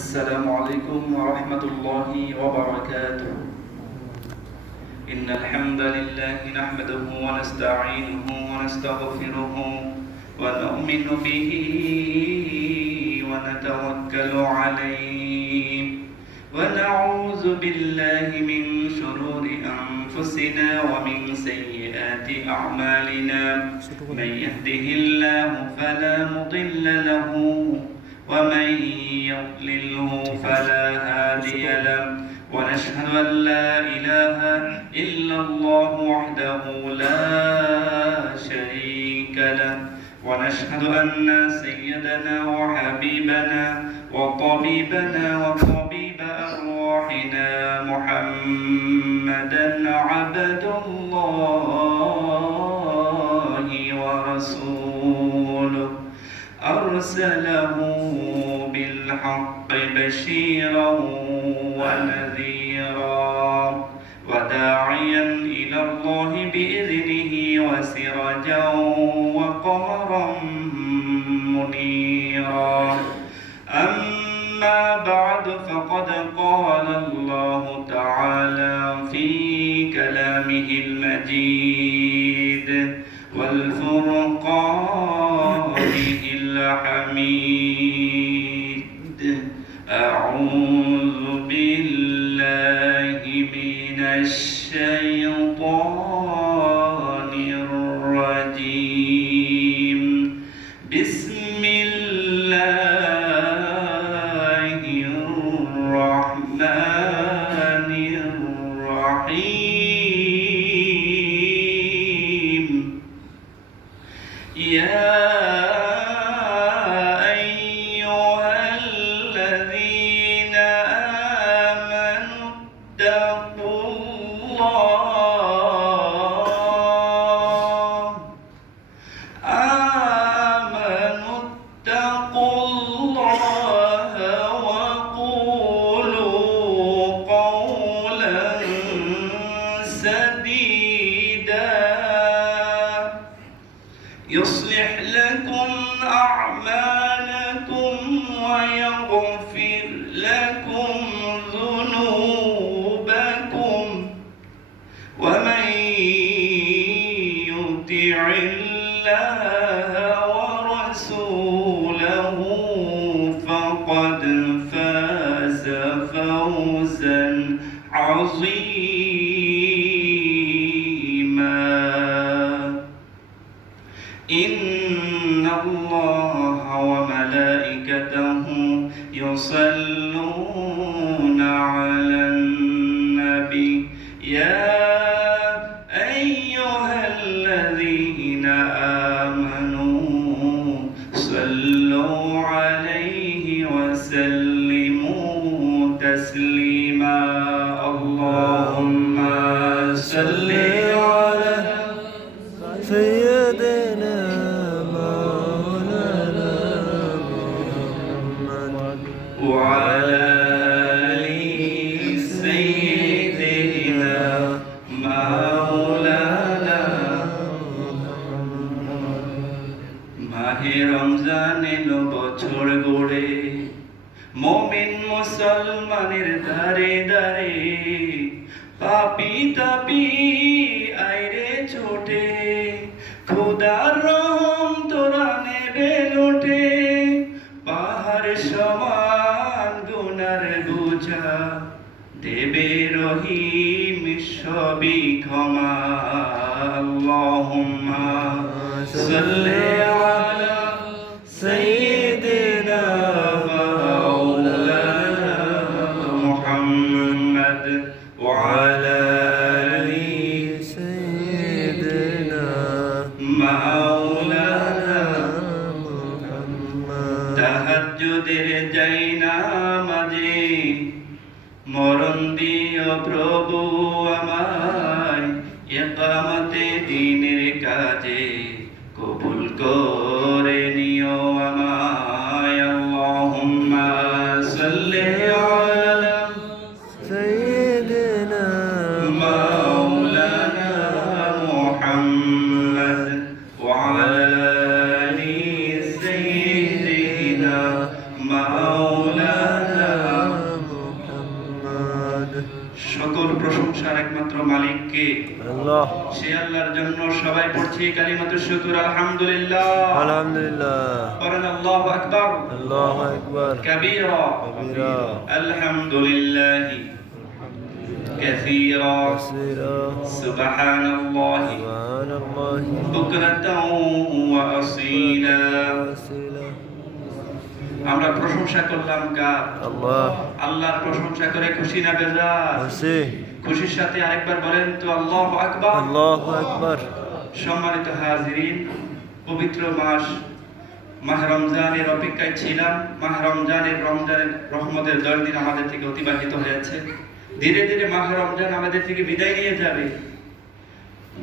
السلام عليكم ورحمة الله وبركاته. إن الحمد لله نحمده ونستعينه ونستغفره ونؤمن به ونتوكل عليه ونعوذ بالله من شرور أنفسنا ومن سيئات أعمالنا. من يهده الله فلا مضل له ومن يضلله فلا هادي له، ونشهد أن لا إله إلا الله وحده لا شريك له، ونشهد أن سيدنا وحبيبنا وطبيبنا وطبيب أرواحنا محمدا عبد الله ورسوله، أرسله بالحق بشيرا ونذيرا وداعيا إلى الله بإذنه وسراجا وقمرا منيرا. أما بعد فقد قال الله تعالى في كلامه المجيد والفرقانه الحميد: أعوذ بالله من الشيطان الرجيم. بسم الله الرحمن الرحيم. يا أيها الذين آمنوا اتقوا الله وقولوا قولا سديدا يصلح لكم أعمالكم ويغفر لكم ذنوبكم، ومن يطع الله ورسوله فقد فاز فوزا عظيما. إن الله وملائكته يصلون على النبي. يا أيها الذين آمنوا صلوا عليه وسلموا تسليما. اللهم صل على سيدنا مولانا محمد وعلى آل سيدنا مولانا মাহে রমজান এলো বছর গড়ে, মুমিন মুসলমানের দারে দারে, পাপী তাপী আইরে ছোটে, খোদার রহম তোরা নেবে লোটে, পাহাড় সমান গুনার বোঝা দেবে রহিম সবই ক্ষমা। আল্লাহুম্মা সাল্লি আলা সাইয়্যিদিনা মাওলানা মুহাম্মদ ওয়া আলা আলি سيدنا মাওলানা محمد তাহাজ্জুদের যাই নামাজে মরণ দিও প্রভু আমায়, ইকামতে দ্বীনের কাজে কবুল করে নিও আমায়। আল্লাহুম্মা সাল্লি আলা سيدنا মাওলানা মুহাম্মদ ওয়া আলা আলি সাইয়্যিদিনা মাওলানা আল্লাহর জন্য সবাই পড়ছি কালিমাতুশ শুকর আলহামদুলিল্লাহ। আলহামদুলিল্লাহ। বলেন আল্লাহু আকবার। আল্লাহু আকবার। কাবীরা কাবীরা। আলহামদুলিল্লাহি কাসীরা কাসীরা। সুবহানাল্লাহি সুবহানাল্লাহি বুকরাতাও ওয়া আসীলা। ওয়াসিলা। আমরা প্রশংসা করলাম কার? আল্লাহ। আল্লাহর প্রশংসা করে খুশি না বেজার? খুশি। খুশির সাথে আরেকবার বলেন তো আল্লাহু আকবার। আল্লাহু আকবার। সম্মানিত হাজিরিন, পবিত্র মাস মাহ রমজানের অপেক্ষায় ছিলাম। মাহ রমজানের রহমতের 10 দিন আমাদের থেকে অতিবাহিত হয়েছে। ধীরে ধীরে মাহ রমজান আমাদের থেকে বিদায় নিয়ে যাবে।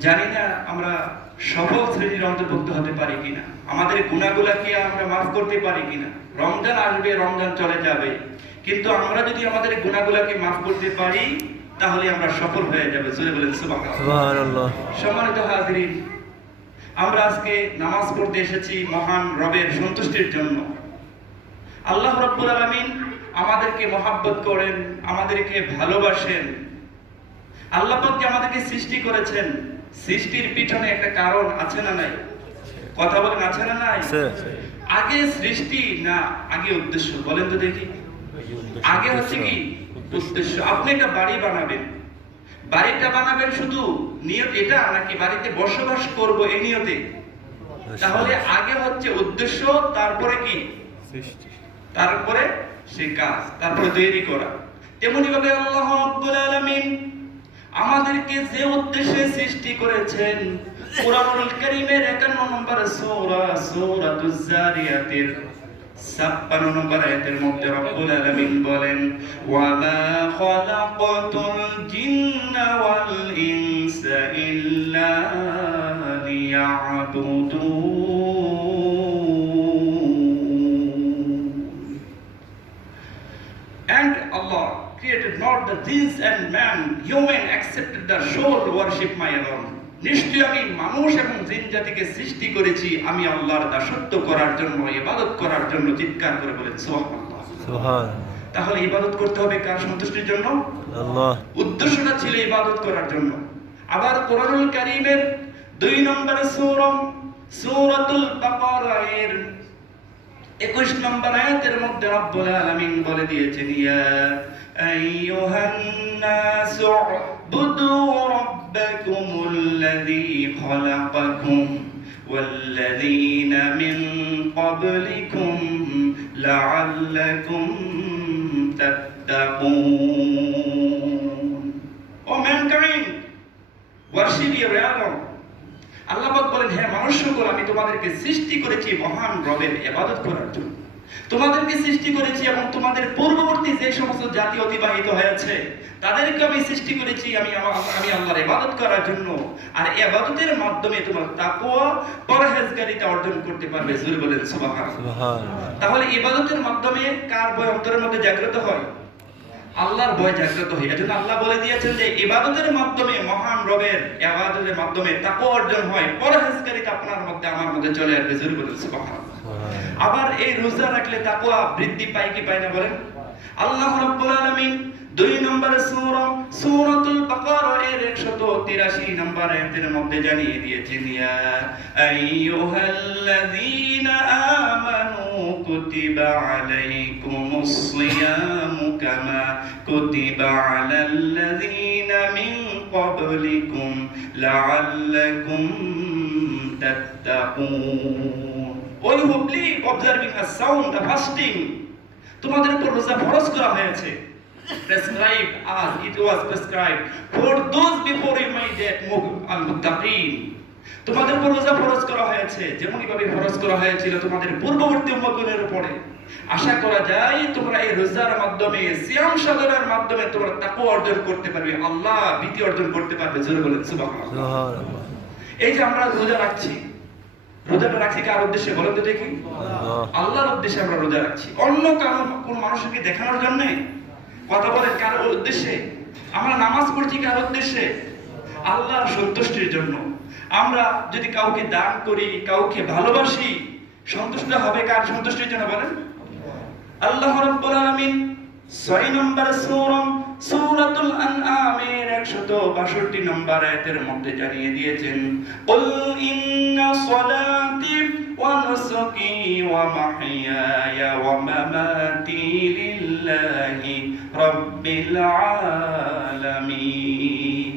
জানি না আমরা সফল শ্রেণীর অন্তর্ভুক্ত হতে পারি কিনা, আমাদের গুনাহগুলোকে আমরা মাফ করতে পারি কিনা। রমজান আসবে, রমজান চলে যাবে, কিন্তু আমরা যদি আমাদের গুনাহগুলোকে মাফ করতে পারি তাহলে আমরা সফল হয়ে যাবে। জোরে বলেন সুবহানাল্লাহ। সম্মানিত হাজিরিন, আমরা আজকে নামাজ পড়তে এসেছি মহান রবের সন্তুষ্টির জন্য। আল্লাহ রাব্বুল আলামিন আমাদেরকে মহব্বত করেন, আমাদেরকে ভালোবাসেন। আল্লাহ পাক যে আমাদেরকে সৃষ্টি করেছেন, সৃষ্টির পিছনে একটা কারণ আছে না নাই? কথা বলেন, আছে না নাই? আগে সৃষ্টি না আগে উদ্দেশ্য? বলেন তো দেখি। আগে হচ্ছে কি? উদ্দেশ্য। আপনি একটা বাড়ি বানাবেন, বাড়িটা বানাবেন শুধু নিয়ত এটা নাকি বাড়িতে বসবাস করব এই নিয়তে? তাহলে আগে হচ্ছে উদ্দেশ্য, তারপরে কি? সৃষ্টি, তারপরে সেই কাজ, তারপরে তৈরি করা। তেমনি ভাবে আল্লাহ রাব্বুল আলামিন আমাদেরকে যে উদ্দেশ্যে সৃষ্টি করেছেন, কুরআনুল কারীমের 51 নম্বর সূরা সূরাতুজ জারিয়াতের 56 নম্বর আয়াতের মধ্যে রব্বুল আলামিন বলেন, ওয়া মা খালাকাতুল জিন্না ওয়াল ইনসা ইল্লা লিয়াবুদুন। And Allah created not the jinns and man, human accepted the sole worship my alone. নিশ্চয় আমি মানুষ এবং জিন জাতিকে সৃষ্টি করেছি আমি আল্লাহর দাসত্ব করার জন্য, ইবাদত করার জন্য। চিৎকার করে বলেন সুবহানাল্লাহ। সুবহান। তাহলে ইবাদত করতে হবে কার সন্তুষ্টির জন্য? আল্লাহ। উদ্দেশ্যটা ছিল ইবাদত করার জন্য। আবার কোরআনুল কারীমের 2 নম্বর সূরা সূরাতুল বাকারা এর 21 নম্বর আয়াতের মধ্যে রব্বুল আলামিন বলে দিয়েছেন, ইয়া আইয়ুহান নাসু উবুদু রাব্বাকুমুল্লাযী খালাকাকুম ওয়াল্লাযীনা মিন ক্বাবলিকুম লাআল্লাকুম তাত্তাকুন। O mankind, worship your lord. Allah পাক বলেন, হে মানুষ সকল, আমি তোমাদেরকে সৃষ্টি করেছি মহান রবের ইবাদত করার জন্য। তোমাদেরকে সৃষ্টি করেছি এবং তোমাদের পূর্ববর্তী যে সমস্ত জাতি অতিবাহিত হয়েছে তাদেরকে আমি সৃষ্টি করেছি আমি আল্লাহর ইবাদত করার জন্য। আর ইবাদতের মাধ্যমে তোমরা তাকওয়া, পরহেজগারিতা অর্জন করতে পারবে। জোরে বলেন সুবহানাল্লাহ। তাহলে ইবাদতের মাধ্যমে কার ভয় অন্তরের মধ্যে জাগ্রত হয়? আল্লাহর ভয় জাগ্রত হয়। এজন্য আল্লাহ বলে দিয়েছেন যে ইবাদতের মাধ্যমে, মহান রবের ইবাদতের মাধ্যমে তাকওয়া অর্জন হয়, পরহেজগারিতা আপনার মধ্যে আমার মধ্যে চলে আসবে। জোরে বলেন সুবহানাল্লাহ। আবার এই রোজা রাখলে তাকওয়া বৃদ্ধি পায় কি পায় না বলেন? আল্লাহ রাব্বুল আলামিন 2 নম্বর সূরা সূরাতুল বাকারা এর 183 নম্বর আয়াতের মধ্যে জানিয়ে দিয়েছেন, ইয়া আইয়ুহাল্লাযীনা আমানু কুতিবা আলাইকুমুস সিয়ামু কামা কুতিবা আলাল্লাযীনা মিন ক্বাবলিকুম লাআল্লাকুম তাত্তাকুন। All who believe, observing a sound, the fasting, তোমাদের উপর রোজা ফরজ করা হয়েছে। Prescribed as it was prescribed for those before you made that al-muttaqin. তোমাদের উপর রোজা ফরজ করা হয়েছে যেমনই ভাবে ফরজ করা হয়েছিল তোমাদের পূর্ববর্তী উম্মতগণের উপরে। আশা করা যায় তোমরা এই রোজার মাধ্যমে, সিয়াম সাধনার মাধ্যমে তোমরা তাকওয়া অর্জন করতে পারবে, আল্লাহ ভীতি অর্জন করতে পারবে। জোরে বলেন সুবহানাল্লাহ। এই যে আমরা রোজা রাখছি, রোজাটা রাখছি কার উদ্দেশ্যে বলেন তো দেখি? আল্লাহর উদ্দেশ্যে আমরা রোজা রাখছি, অন্য কারো কোন মানুষকে দেখানোর জন্য? কথা বলেন, কার উদ্দেশ্যে? আমরা নামাজ পড়ছি কার উদ্দেশ্যে? আল্লাহর সন্তুষ্টির জন্য। আমরা যদি কাউকে দান করি, কাউকে ভালোবাসি, সন্তুষ্ট হবে কার সন্তুষ্টির জন্য বলেন? আল্লাহ রাব্বুল আলামিন 6 নম্বর সূরা সূরাতুল আনআমের 162 নম্বর আয়াতের মধ্যে জানিয়ে দিয়েছেন, কুল ইন্না সলাতি ওয়া নুসুকি ওয়া মাহইয়ায়া ওয়া মামাতি লিল্লাহি রাব্বিল আলামিন।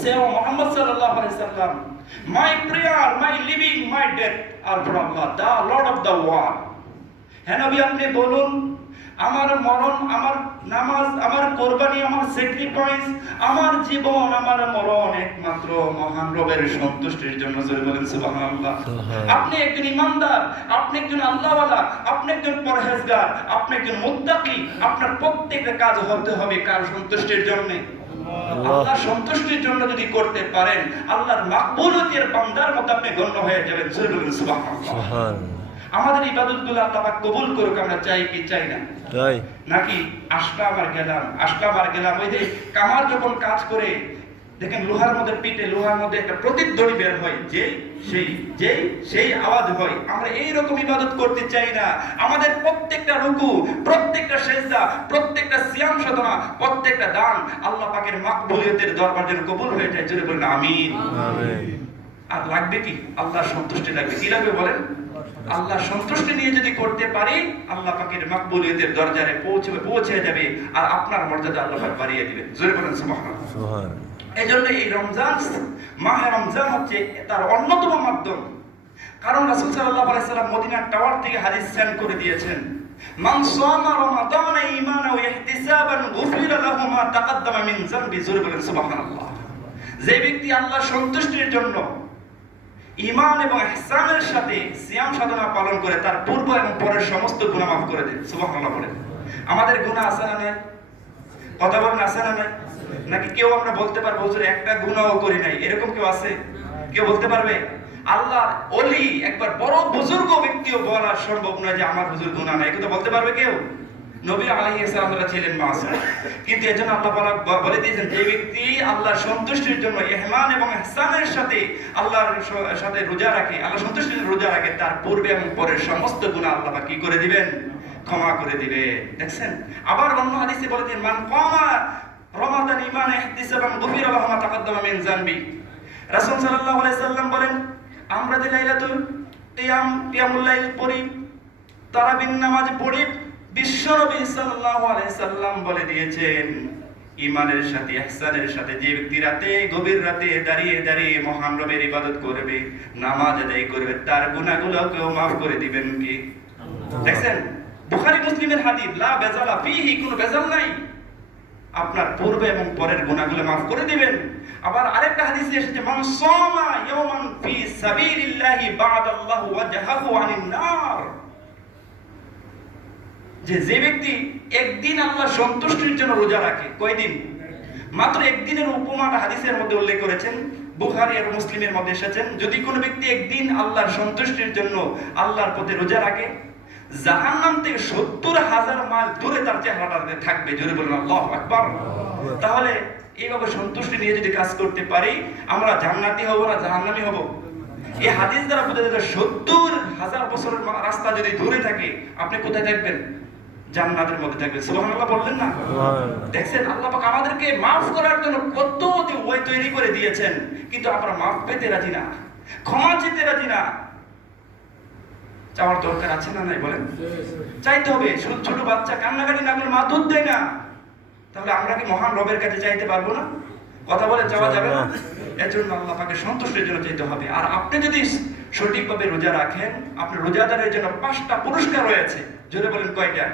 Say, O Muhammad sallallahu alaihi wasallam, my prayer, my living, my death are for Allah, the Lord of the world. হ্যাঁ নবী, আপনি বলুন, আমার মরণ, আমার নামাজ, আমার কোরবানি, আমার স্যাক্রিফাইস, আমার জীবন, আমার মরণ একমাত্র মহান রবের সন্তুষ্টির জন্য। জোরে বলেন সুবহানাল্লাহ। আপনি একজন ইমানদার, আপনি একজন আল্লাহওয়ালা, আপনি একজন পরহেজগার, আপনি একজন মুত্তাকি। আপনার প্রত্যেকটা কাজ হতে হবে কার সন্তুষ্টির জন্য? আল্লাহর সন্তুষ্টির জন্য যদি করতে পারেন, আল্লাহর মাকবুলিয়তের বান্দার মতো আপনি গণ্য হয়ে যাবেন। জোরে বলেন সুবহানাল্লাহ। আমাদের ইবাদতগুলো আল্লাহ পাক কবুল করুক, আমরা চাই কি চাই না? চাই। নাকি আসলাম আর গেলাম। ওই যে কামার যখন কাজ করে দেখেন, লোহার মধ্যে পিটে, লোহার মধ্যে একটা প্রতিধ্বনি বের হয়, সেই আওয়াজ হয়। আমরা এই রকম ইবাদত করতে চাই না। আমাদের প্রত্যেকটা রুকু, প্রত্যেকটা সিজদা, প্রত্যেকটা সিয়াম সাধনা, প্রত্যেকটা দান আল্লাহ পাকের মাকবুলিয়তের দরবার যেন কবুল হয়ে যায়। জোরে বলেন আমিন। আর লাগবে কি? আল্লাহর সন্তুষ্টি লাগবে। কি লাগবে বলেন? আল্লাহর সন্তুষ্টি নিয়ে যদি করতে পারি, আল্লাহ পাকের মাকবুলিয়তের দরজায় পৌঁছে যাবে, আর আপনার মর্যাদা আল্লাহ পাক বাড়িয়ে দিবেন। জোরে বলেন সুবহানাল্লাহ। এজন্য এই রমজান, মাহে রমজান হচ্ছে তার অন্যতম মাধ্যম। কারণ রাসূল সাল্লাল্লাহু আলাইহি সাল্লাম মদিনার টাওয়ার থেকে হাদিস সেন্ড করে দিয়েছেন, মান সামা রমাদান ঈমানান ওয়া ইহতিসাবান গুফিরা লাহু মা তাকাদ্দামা মিন যামবি। জোরে বলেন সুবহানাল্লাহ। যে ব্যক্তি আল্লাহর সন্তুষ্টির জন্য ঈমান এবং ইহসানের সাথে সিয়াম সাধনা পালন করে, তার পূর্ব এবং পরের সমস্ত গুনাহ মাফ করে দেন। সুবহানাল্লাহ বলেন। আমাদের গুনাহ আছে না নাই? কথা বলেন, আছে না নাই? নাকি কেউ আমরা বলতে পারবো হুজুর একটা গুনাহও করি নাই, এরকম কেউ আছে? কেউ বলতে পারবে? আল্লাহর ওলি, একবার বড় বুজুর্গ ব্যক্তিও বলা সম্ভব নয় যে আমার হুজুর গুনাহ নাই, কথা বলতে পারবে কেউ? নবী আলাইহিস সালাম ছিলেন মাসুম, কিন্তু এজন্য আল্লাহ বলে দিয়েছেন, যে ব্যক্তি আল্লাহর সন্তুষ্টির জন্য ইহমান এবং ইহসানের সাথে আল্লাহর সাথে রোজা রাখে, আল্লাহর সন্তুষ্টির জন্য রোজা রাখে, তার পূর্বে এবং পরের সমস্ত গুনাহ আল্লাহ কি করে দিবেন? ক্ষমা করে দিবে। দেখছেন? আবার অন্য হাদিসে বলে দিন, মান কামা রমাদান ঈমানান ইহতিসাবান গুফিরা লাহু মা তাকাদ্দামা মিন যামবি। রাসূল সাল্লাল্লাহু আলাইহি সাল্লাম বলেন, আমরা যে লাইলাতুল কিয়ামুল লাইল পড়ি, তারাবির নামাজ পড়ি, বিশ্বনবী সাল্লাল্লাহু আলাইহি সাল্লাম বলে দিয়েছেন, ঈমানের সাথে ইহসানের সাথে যে ব্যক্তি রাতে, গভীর রাতে দাঁড়িয়ে দাঁড়িয়ে মহান রবের ইবাদত করবে, নামাজ আদায় করবে, তার গুনাহগুলোকেও maaf করে দিবেন কি? দেখছেন? বুখারী মুসলিমের হাদিস, লা বেজালা ফিহি, কোনো বেজাল নাই, আপনার পূর্বে এবং পরের গুনাহগুলো maaf করে দিবেন। আবার আরেকটা হাদিসে এসেছে, মান সামা ইয়াওমান ফি সাবিলিল্লাহি বা'দাল্লাহু ওয়াজহাহু আনিন নার। যে ব্যক্তি একদিন আল্লাহর সন্তুষ্টির জন্য রোজা রাখে, কয়দিন? মাত্র একদিনের উপমাটা হাদিসের মধ্যে উল্লেখ করেছেন, বুখারী আর মুসলিমের মধ্যে এসেছেন, যদি কোনো ব্যক্তি একদিন আল্লাহর সন্তুষ্টির জন্য আল্লাহর পথে রোজা রাখে, জাহান্নাম থেকে ৭০,০০০ মাইল দূরে তার চেহারাটা থাকবে। জোরে বলুন আল্লাহু আকবার। তাহলে এইভাবে সন্তুষ্টি নিয়ে যদি কাজ করতে পারি, আমরা জান্নাতি হব না জাহান্নামী হব? এই হাদিস দ্বারা বোঝা যায় ৭০,০০০ বছরের রাস্তা যদি দূরে থাকে, আপনি কোথায় থাকবেন? জান্নাতের মধ্যে থাকবেন। সুবহানাল্লাহ বললেন না? দেখছেন, আল্লাহ পাক আমাদেরকে maaf করার জন্য কত যে ওয়ে তৈরি করে দিয়েছেন, কিন্তু আমরা maaf পেতে রাজি না, ক্ষমা চেতে রাজি না। চাওয়ার দরকার আছে না নাই বলেন? চাইতে হবে। ছোট বাচ্চা কান্নাকাটি না করলে মা দুধ দেয় না, তাহলে আমরা কি মহান রবের কাছে চাইতে পারবো না? কথা বলে চাওয়া যাবে না? এর জন্য আল্লাহ পাকের সন্তুষ্টির জন্য চাইতে হবে। আর আপনি যদি সঠিকভাবে রোজা রাখেন, আপনার রোজাদারের জন্য 5টা পুরস্কার রয়েছে। জোরে বলেন কয়টা?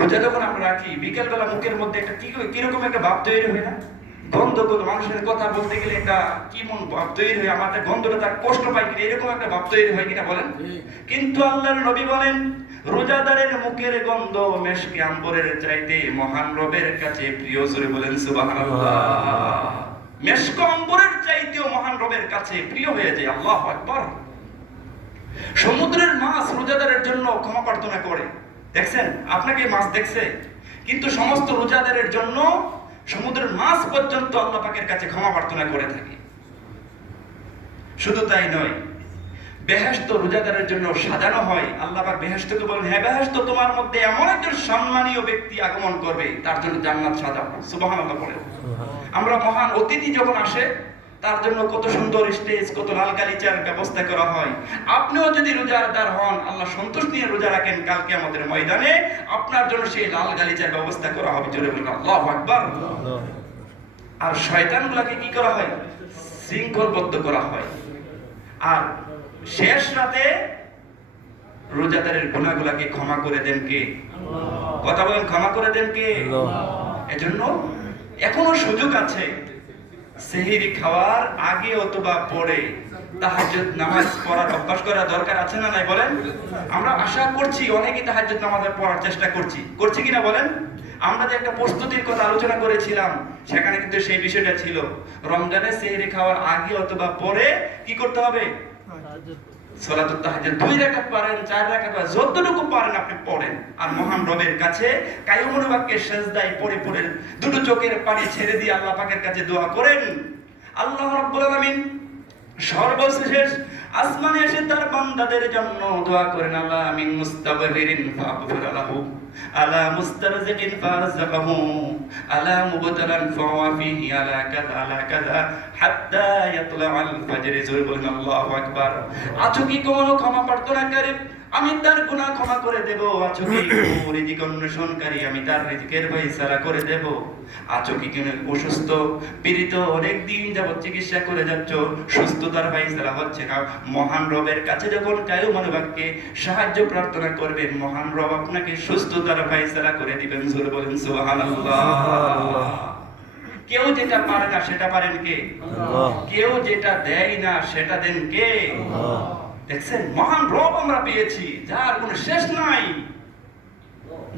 রোজা যখন আমরা রাখি, বিকেলবেলা মুখের মধ্যে একটা কিরকম একটা ভাব তৈরি হয় না? গন্ধ, মানুষের কথা বলতে গেলে একটা কিমন ভাব তৈরি হয়, আমাদের গন্ধটা তার কষ্ট পাই কিনা, এরকম একটা ভাব তৈরি হয় কিনা বলেন? কিন্তু আল্লাহর নবী বলেন, রোজাদারের মুখের গন্ধ মেশকে আম্বরের চাইতে মহান রবের কাছে প্রিয়। জোরে বলেন সুবহানাল্লাহ। মেশক আম্বরের চাইতেও মহান রবের কাছে প্রিয় হয়ে যায়। আল্লাহু আকবার। সমুদ্রের মাছ রোজাদারের জন্য ক্ষমা প্রার্থনা করে। দেখছেন? আপনাকে মাছ দেখছে, কিন্তু সমস্ত রোজাদারের জন্য সমুদ্রের মাছ পর্যন্ত আল্লাহ পাকের কাছে ক্ষমা প্রার্থনা করে থাকে। শুধু তাই নয়, বেহেশত রোজাদারের জন্য সাজানো হয়। আল্লাহ পাক বেহেশতকে বলেন, হ্যাঁ বেহেশত তোমার মধ্যে এমন একজন সম্মানীয় ব্যক্তি আগমন করবে, তার জন্য জান্নাত সাজাবো। সুবহানাল্লাহ বলে। আমরা মহান অতিথি যখন আসে, তার জন্য কত সুন্দর স্টেজ, কত লাল গালিচার ব্যবস্থা করা হয়। আপনিও যদি রোজাদার হন, আল্লাহ সন্তোষ নিয়ে রোজা রাখেন, কালকে আমাদের ময়দানে আপনার জন্য সেই লাল গালিচার ব্যবস্থা করা হবে। জোরে বলুন আল্লাহু আকবার। আর শয়তানগুলোকে কি করা হয়? শৃঙ্খলবদ্ধ করা হয়। আর শেষ রাতে রোজাদারের গুনাহগুলোকে ক্ষমা করে দেন কে? কথা বলেন, ক্ষমা করে দেন কে? এজন্য এখনো সুযোগ আছে, সেহরি খাওয়ার আগে অথবা পরে তাহাজ্জুদ নামাজ পড়ার অভ্যাস করা দরকার আছে না নাই বলেন? আমরা আশা করছি অনেকেই তাহাজ্জুদ নামাজ পড়ার চেষ্টা করছি কিনা বলেন? আমরা যে একটা প্রস্তুতির কথা আলোচনা করেছিলাম, সেখানে কিন্তু সেই বিষয়টা ছিল রমজানে সেহরি খাওয়ার আগে অথবা পরে কি করতে হবে? সালাতুত তাহাজ্জুদ 2 রাকাত পারেন, 4 রাকাত পারেন, যতটুকু পারেন আপনি পড়েন। আর মহান রবের কাছে কায়ুমুল বাক্যে সেজদায় পড়ে দুটো চোখের পানি ছেড়ে দিয়ে আল্লাহ পাকের কাছে দোয়া করেন। আল্লাহ রাব্বুল আলামিন সর্বশেষ আসমানে এসে তার বান্দাদের জন্য দোয়া করেন, আল্লাহ মিন মুস্তাগফিরিন ফাগফির লাহু, আলা মুস্তারজিকিন ফারযাকহু, আলা মুবতালান ফাওয়াফিহি, আলা কাযা হাত্তা ইয়াতলাআল ফাজর। জোরে বলেন আল্লাহু আকবার। আছো কি কোনো ক্ষমা প্রার্থনাকারী? আমি তার গুনাহ ক্ষমা করে দেব। আছো কি রিজিক অন্বেষণকারী? আমি তার রিজিকের ফয়সালা করে দেব। আছো কি কোনো অসুস্থ পীড়িত, অনেক দিন যাবত চিকিৎসা করে যাচ্ছ, সুস্থতার ফয়সালা হচ্ছে না, মহান রবের কাছে যখন কায়ুমুল বাক্যে সাহায্য প্রার্থনা করবেন, মহান রব আপনাকে সুস্থতার ফয়সালা করে দিবেন। জোরে বলেন সুবহানাল্লাহ। কেউ যেটা পারে না সেটা পারেন কে? আল্লাহ। কেউ যেটা দেয় না সেটা দেন কে? আল্লাহ। দেখছেন, মহান রব আমরা পেয়েছি, যার কোনো শেষ নাই,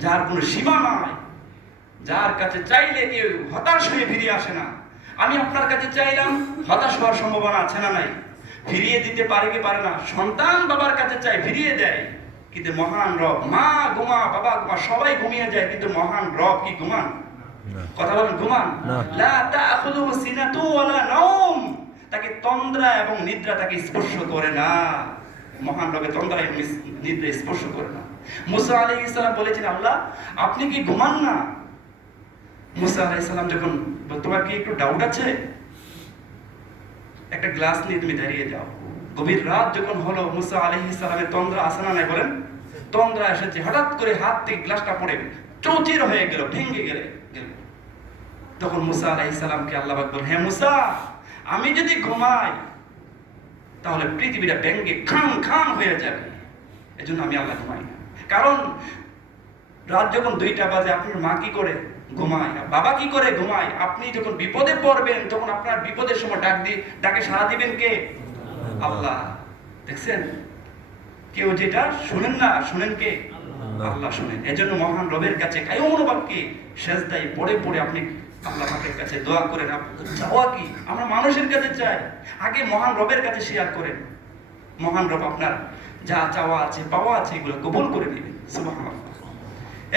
যার কোনো সীমা নাই, যার কাছে চাইলে কেউ হতাশ হয়ে ফিরে আসে না। আমি আপনার কাছে চাইলাম, হতাশ হওয়ার সম্ভাবনা আছে না নাই? ফিরিয়ে দিতে পারে কি পারে না? সন্তান বাবার কাছে চাই, ফিরিয়ে দেয়। কিন্তু মহান রব, মা ঘুমা, বাবা ঘুমা, সবাই ঘুমিয়ে যায়, কিন্তু মহান রব কি ঘুমান? কথা বলেন, ঘুমান? লা তাখুযুহু সিনাতু ওয়ালা নাওম। তাকে তন্দ্রা এবং নিদ্রা তাকে স্পর্শ করে না। মহান রবে তন্দ্রা এবং নিদ্রা স্পর্শ করে না। মুসা আলাইহিস সালাম বলেছেন, আল্লাহ আপনি কি ঘুমান না? মুসা আলাইহিস সালাম যখন, তোমার কি একটু ডাউট আছে? একটা গ্লাস নিয়ে তুমি দাঁড়িয়ে যাও। গভীর রাত যখন হলো, মুসা আলাইহিস সালামের তন্দ্রা আসে না নাই বলেন? তন্দ্রা এসেছে, হঠাৎ করে হাত থেকে গ্লাসটা পড়ে চৌচির হয়ে গেল, ভেঙে গেল। তখন মুসা আলাইহিস সালামকে আল্লাহ পাক বলেন, হে মুসা, আমি যদি ঘুমাই তাহলে পৃথিবীটা ভেঙে খান খান হয়ে যাবে, এজন্য আমি আল্লাহ ঘুমাই না। কারণ রাত যখন 2টা বাজে, আপনার মা কি করে? ঘুমায়। বাবা কি করে? ঘুমায়। আপনি যখন বিপদে পড়বেন, তখন আপনার বিপদের সময় ডাকে সাড়া দিবেন কে? আল্লাহ। দেখছেন, কেউ যেটা শুনেন না, শুনেন কে? আল্লাহ শুনেন। এজন্য মহান রবের কাছে কায়ুমুল বাক্যে সেজদায় পড়ে আপনি আল্লাহ পাকের কাছে দোয়া করেন। চাওয়া কি? আমরা মানুষের কাছে চাই, আগে মহান রবের কাছে শেয়ার করেন। মহান রব আপনার যা চাওয়া আছে, পাওয়া আছে, এগুলো কবুল করে নেবেন। সুবহানাল্লাহ।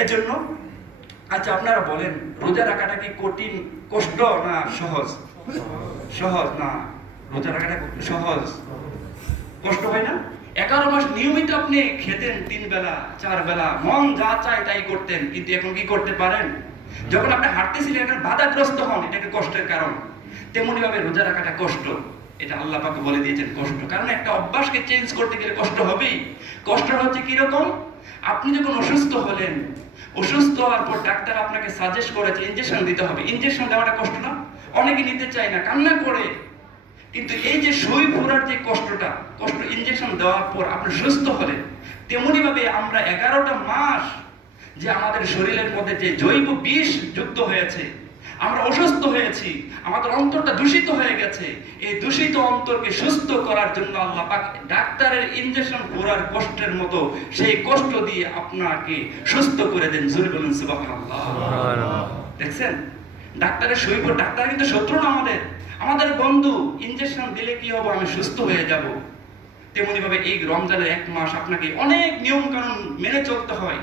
এজন্য আচ্ছা আপনারা বলেন, রোজা রাখাটা কি কঠিন, কষ্ট না সহজ? সহজ না? রোজা রাখাটা সহজ? কষ্ট হয় না? 11 মাস নিয়মিত আপনি খেতেন, 3 বেলা 4 বেলা, মন যা চায় তাই করতেন, কিন্তু এখন কি করতে পারেন? যখন আপনি হাঁটতেছিলেন, এখন বাধাগ্রস্ত হন, এটা একটা কষ্টের কারণ। তেমনি ভাবে রোজা রাখাটা কষ্ট, এটা আল্লাহ পাক বলে দিয়েছেন কষ্ট। কারণ একটা অভ্যাসকে চেঞ্জ করতে গেলে কষ্ট হবেই। কষ্ট হচ্ছে কি রকম? আপনি যখন অসুস্থ হলেন, অসুস্থ হওয়ার পর ডাক্তার আপনাকে সাজেস্ট করেছে ইনজেকশন দিতে হবে। ইনজেকশন দেওয়াটা কষ্ট না? অনেকে নিতে চায় না, কান্না করে। কিন্তু এই যে সুই ফোড়ার যে কষ্টটা, কষ্ট ইনজেকশন দেওয়ার পর আপনি সুস্থ হলেন, তেমনি ভাবে আমরা 11টা মাস যে আমাদের শরীরের মধ্যে যে জৈব বিষ যুক্ত হয়েছে, আমরা অসুস্থ হয়েছি, আমাদের অন্তরটা দূষিত হয়ে গেছে। এই দূষিত অন্তরকে সুস্থ করার জন্য আল্লাহ পাক ডাক্তারের ইনজেকশন ফোড়ার কষ্টের মতো সেই কষ্ট দিয়ে আপনাকে সুস্থ করে দেন। জোরে বলুন সুবহানাল্লাহ। দেখছেন, ডাক্তারের সইব, ডাক্তার কিন্তু শত্রু না আমাদের বন্ধু। ইনজেকশন দিলে কি হবে? আমি সুস্থ হয়ে যাব। তেমনি ভাবে এই রমজানের 1 মাস আপনাকে অনেক নিয়ম কানুন মেনে চলতে হয়।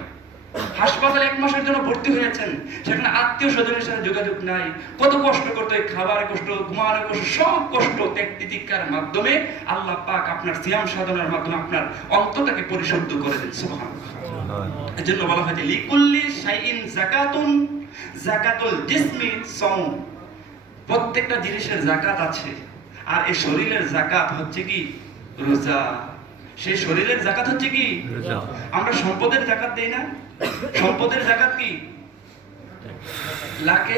হাসপাতালে 1 মাসের জন্য ভর্তি হয়েছেন, সেখানে আত্মীয় স্বজনের সাথে যোগাযোগ নাই, কত কষ্ট করতে হয়, খাবারের কষ্ট, ঘুমানোর কষ্ট, সব কষ্ট ত্যাগ তিতিক্ষার মাধ্যমে আল্লাহ পাক আপনার সিয়াম সাধনার মাধ্যমে আপনার অন্তরটাকে পরিশুদ্ধ করে দেন। সুবহানাল্লাহ। এজন্য বলা হয় যে লিকুল্লি শাইইন যাকাতুন, যাকাতুল জিসমি সাওম। প্রত্যেকটা জিনিসের যাকাত আছে, আর এই শরীরের যাকাত হচ্ছে কি? রোজা। সেই শরীরের যাকাত হচ্ছে কি? রোজা। আমরা সম্পদের যাকাত দেই না? সম্পদের যাকাত কি? লাখে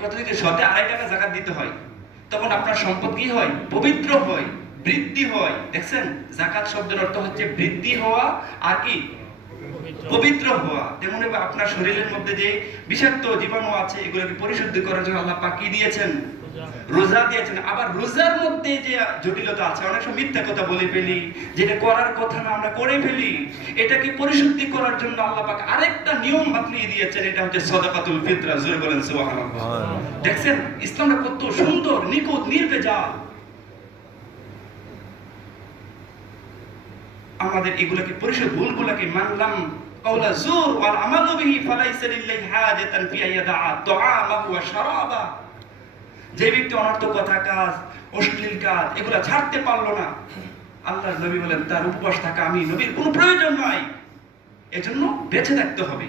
কত দিতে? 2.5 টাকা যাকাত দিতে হয়। তখন আপনার সম্পদ কি হয়? পবিত্র হয়, বৃদ্ধি হয়। দেখছেন, যাকাত শব্দের অর্থ হচ্ছে বৃদ্ধি হওয়া আর কি? পবিত্র হওয়া। তেমনি আপনার শরীরের মধ্যে যে বিষাক্ত জীবাণু আছে এগুলোকে পরিশুদ্ধ করার জন্য আল্লাহ পাক কি দিয়েছেন? রোজা দিয়েছেন। আবার রোজার মধ্যে যে জটিলতা আছে, অনেক সময় মিথ্যা কথা বলে ফেলি, যেটা করার কথা না আমরা করে ফেলি, এটাকে পরিশুদ্ধি করার জন্য আল্লাহ পাক আরেকটা নিয়ম বাতলিয়ে দিয়েছেন, এটা হচ্ছে সাদাকাতুল ফিতরা। জোরে বলেন সুবহানাল্লাহ। দেখছেন ইসলামটা কত সুন্দর, নিখুঁত, নির্ভেজাল। আমাদের এগুলোকে পরিশুদ্ধ, ভুলগুলোকে মানলাম কাওলা জুর ওয়াল আমালু বিহি ফালাইসা লিল্লাহি হাজাতান ফি আইয়াদা তুআমাহু ওয়া শারাবা। যে ব্যক্তি অনর্থক কথা, কাজ, অশ্লীল কাজ এগুলা ছাড়তে পারলো না, আল্লাহর নবী বলেন তার উপবাস থাকা আমি নবীর কোনো প্রয়োজন নাই। এজন্য বেঁচে থাকতে হবে।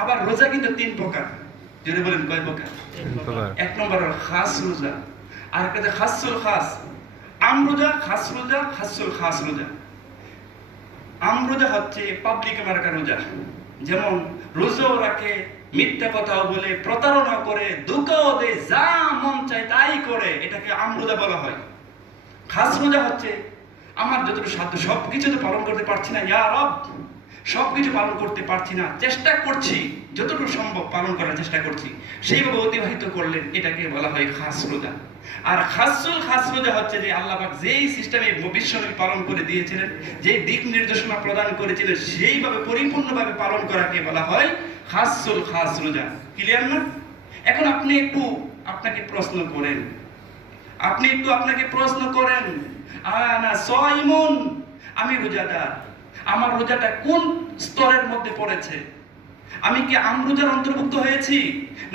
আবার রোজা কিন্তু 3 প্রকার। যদি বলেন কয় প্রকার? 3 প্রকার। 1 নম্বর হলো খাস রোজা, আর একটা খাসুল খাস, আম রোজা, খাস রোজা, খাসুল খাস রোজা। আম রোজা হচ্ছে পাবলিক মার্কা রোজা, যেমন রোজাও রাখে, মিথ্যা কথাও বলে, প্রতারণা করে, ধোঁকাও দেয়, যা মন চায় তাই করে, এটাকে আম রোজা বলা হয়। খাস রোজা হচ্ছে আমার যতটুকু সাধ্য সবকিছু তো পালন করতে পারছি না, ইয়া রব সবকিছু পালন করতে পারছি না, চেষ্টা করছি, যতটুকু সম্ভব পালন করার চেষ্টা করছি, সেইভাবে অতিবাহিত করলেন, এটাকে বলা হয় খাস রোজা। আর খাসুল খাস রোজা হচ্ছে যে আল্লাহ পাক যেই সিস্টেমে বিশ্বনবী পালন করে দিয়েছিলেন, যে দিক নির্দেশনা প্রদান করেছিলেন, সেইভাবে পরিপূর্ণভাবে পালন করাকে বলা হয় খাসুল খাস রোজা। ক্লিয়ার না? এখন আপনি একটু আপনাকে প্রশ্ন করেন, আপনাকে প্রশ্ন করেন, আনা সাইমুন, আমি রোজাদার, আমার রোজাটা কোন স্তরের মধ্যে পড়েছে? আমি কি আম রোজার অন্তর্ভুক্ত হয়েছি,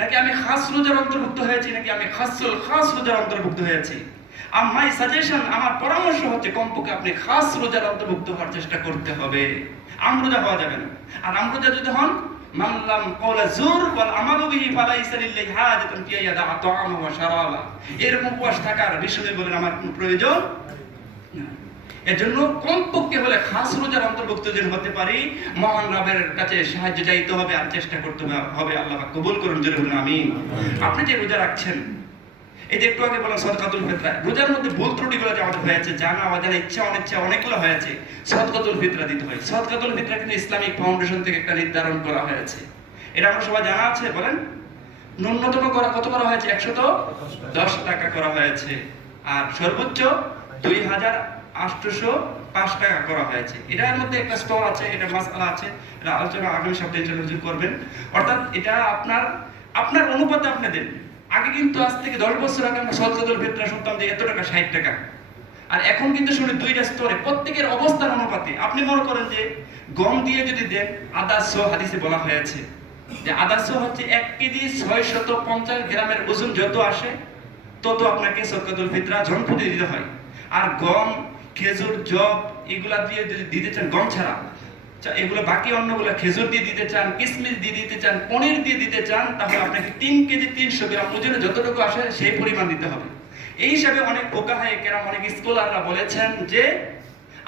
নাকি আমি খাস রোজার অন্তর্ভুক্ত হয়েছি, নাকি আমি খাসুল খাস রোজার অন্তর্ভুক্ত হয়েছি? মাই সাজেশন, আমার পরামর্শ হচ্ছে কমপক্ষে আপনি খাস রোজার অন্তর্ভুক্ত হওয়ার চেষ্টা করতে হবে। আম রোজা হওয়া যাবে না। আর আম রোজা যদি হন, মানলাম কাওলা জুর ওয়াল আমালু বিহি ফালাইসা লিল্লাহি হাজাতুন ফি আইয়াদা তুআমাহু ওয়া শারাবা। এরকম উপবাস থাকার বিশ্বনবী বলেন আমার কোনো প্রয়োজন না। এজন্য কমপক্ষে হলে খাস রোজার অন্তর্ভুক্ত যেন হতে পারি, মহান রবের কাছে সাহায্য চাইতে হবে আর চেষ্টা করতে হবে। আল্লাহ পাক কবুল করুন, জোরে বলুন আমিন। আপনি যে রোজা রাখছেন, এই যে একটু আগে বললাম সাদকাতুল ফিতরা, রোজার মধ্যে ভুল ত্রুটিগুলো যে আমাদের হয়েছে, জানা অজানা, ইচ্ছা অনিচ্ছা অনেকগুলো হয়েছে, সাদকাতুল ফিতরা দিতে হয়। সাদকাতুল ফিতরা কিন্তু ইসলামিক ফাউন্ডেশন থেকে একটা নির্ধারণ করা হয়েছে, এটা আমরা সবাই জানা আছে। বলেন ন্যূনতম কত করা হয়েছে? 110 টাকা করা হয়েছে, আর সর্বোচ্চ 2805 টাকা করা হয়েছে। এটার মধ্যে একটা স্তর আছে, এটা মাসআলা আছে, এটা আলোচনা আগামী সপ্তাহে ইনশাআল্লাহ করবেন। অর্থাৎ এটা আপনার অনুপাতে আপনি দেন। আগে কিন্তু আজ থেকে 10 বছর আগে আমরা সাদকাতুল ফিতরা শুনতাম যে এত টাকা, 60 টাকা, আর এখন কিন্তু শুনে 2টা স্তরে, প্রত্যেকের অবস্থান অনুপাতে। আপনি মনে করেন যে গম দিয়ে যদি দেন, আদার্স হাদিসে বলা হয়েছে যে আদার্স হচ্ছে 1 কেজি 650 গ্রামের ওজন যত আসে তত আপনাকে সাদকাতুল ফিতরা জনপ্রতি দিতে হয়। আর গম, খেজুর, জব এগুলা দিয়ে যদি দিতে চান, গম ছাড়া এগুলো বাকি অন্যগুলো খেজুর দিয়ে দিতে চান, কিশমিশ দিয়ে দিতে চান, পনির দিয়ে দিতে চান, তাহলে আপনাকে 3 কেজি 300 গ্রাম ওজনে যতটুকু আসে সেই পরিমাণ দিতে হবে। এই হিসাবে অনেক ফুকাহায়ে কেরাম, অনেক স্কলাররা বলেছেন যে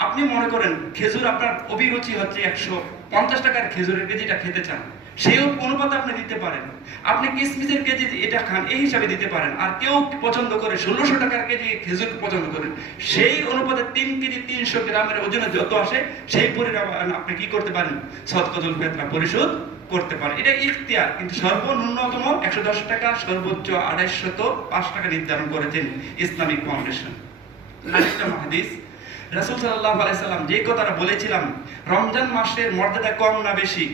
আপনি মনে করেন খেজুর আপনার অভিরুচি হচ্ছে 150 টাকার খেজুরের কেজিটা খেতে চান, সেই অনুপাতে আপনি দিতে পারেন। আপনি কিশমিশের কেজি এটা খান, এই হিসাবে দিতে পারেন। আর কেউ পছন্দ করে 1600 টাকার কেজি খেজুর পছন্দ করেন, সেই অনুপাতে 3 কেজি 300 গ্রামের ওজনে যত আসে সেই পরিমাণ আপনি কি করতে পারেন? সাদকাতুল ফিতরা পরিশোধ করতে পারেন। এটা ইখতিয়ার, কিন্তু সর্বন্যূনতম 110 টাকা, সর্বোচ্চ 2805 টাকা নির্ধারণ করেছেন ইসলামিক ফাউন্ডেশন। আরেকটা হাদিস, রাসূল সাল্লাল্লাহু আলাইহি সাল্লাম যে কথাটা বলেছিলাম, রমজান মাসের মর্যাদা কম না বেশি?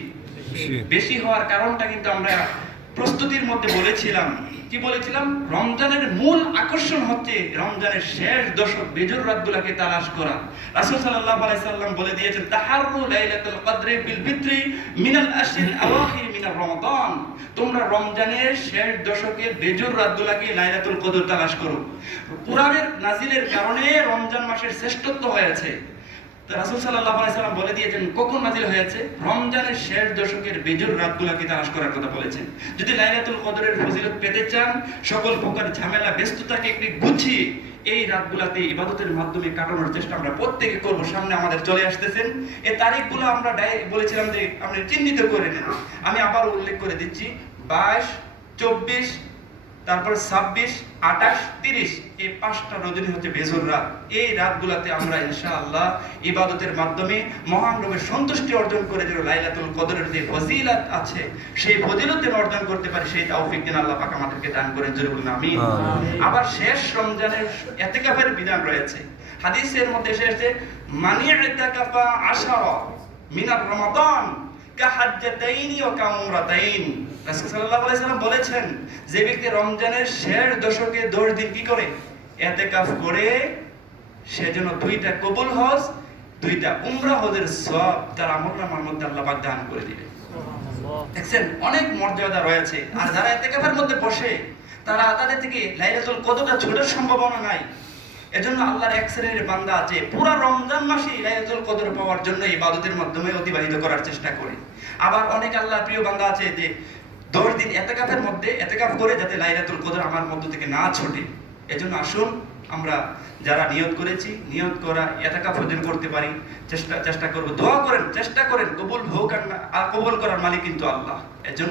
বেশি হওয়ার কারণটা কিন্তু আমরা প্রস্তুতির মধ্যে বলেছিলাম, কি বলেছিলাম, রমজানের মূল আকর্ষণ হচ্ছে রমজানের শেষ দশক বেজোর রাতগুলোকে তালাশ করা। রাসূল সাল্লাল্লাহু আলাইহি সাল্লাম বলে দিয়েছেন, তাহাররু লাইলাতুল কদরি বিল ফিত্রি মিনাল আশরিল আওয়াখির মিনার রমাদান। তোমরা রমজানের শেষ দশকের বেজোর রাতগুলোকে লাইলাতুল কদর তালাশ করো। কুরআনের নাজিলের কারণে রমজান মাসের শ্রেষ্ঠত্ব হয়েছে। রাসূল সাল্লাল্লাহু আলাইহি সাল্লাম বলে দিয়েছেন কখন নাজিল হয়েছে, রমজানের শেষ দশকের বেজোর রাতগুলোকে তালাশ করার কথা বলেছেন। যদি লাইলাতুল কদরের ফজিলত পেতে চান, সকল প্রকার ঝামেলা ব্যস্ততাকে একটু গুছিয়ে এই রাতগুলোতে ইবাদতের মাধ্যমে কাটানোর চেষ্টা আমরা প্রত্যেকে করব। সামনে আমাদের চলে আসতেছেন, এই তারিখগুলো আমরা বলেছিলাম যে আপনি চিহ্নিত করে নিন। আমি আবার উল্লেখ করে দিচ্ছি, 22, 24, তারপর 26, 28, 30, এই 5টা রজনী হচ্ছে বেজোর রাত। এই রাতগুলোতে আমরা ইনশাআল্লাহ ইবাদতের মাধ্যমে মহান রবের সন্তুষ্টি অর্জন করে যে লাইলাতুল কদরের যে ফজিলত আছে, সেই ফজিলত যেন অর্জন করতে পারি, সেই তৌফিক যেন আল্লাহ পাক আমাদেরকে দান করেন, জোরে বলুন আমিন। আবার শেষ রমজানের ইতিকাফের বিধান রয়েছে। হাদিসের মধ্যে এসেছে, মানি ইতিকাফা 10 মিনার রমাদান কাহাজ্জাতাইনি ওয়া কাউমরাতাইন। রাসূল সাল্লাল্লাহু আলাইহি সাল্লাম বলেছেন, যে ব্যক্তি রমজানের শেষ দশকে 10 দিন কি করে ইতিকাফ করে, সে যেন 2টা কবুল হজ, 2টা উমরা হজের সওয়াব তার আমলনামার মধ্যে আল্লাহ পাক দান করে দিবেন। দেখছেন অনেক মর্যাদা রয়েছে। আর যারা ইতিকাফের মধ্যে বসে, তাদের থেকে লাইলাতুল কদরটা ছোটার সম্ভাবনা নাই। এজন্য আল্লাহর এক শ্রেণীর বান্দা আছে, পুরো রমজান মাসে লাইলাতুল কদর পাওয়ার জন্য ইবাদতের মাধ্যমে অতিবাহিত করার চেষ্টা করে। আবার অনেক আল্লাহর প্রিয় বান্দা আছে যে 10 দিন ইতিকাফের মধ্যে ইতিকাফ করে যাতে লাইলাতুল কদর আমার মধ্য থেকে না ছোটে। এজন্য আসুন আমরা যারা নিয়ত করেছি, নিয়ত করা ইতিকাফ অর্জন করতে পারি, চেষ্টা করব। দোয়া করেন, চেষ্টা করেন, কবুল হোক আর না, কবুল করার মালিক কিন্তু আল্লাহ। এজন্য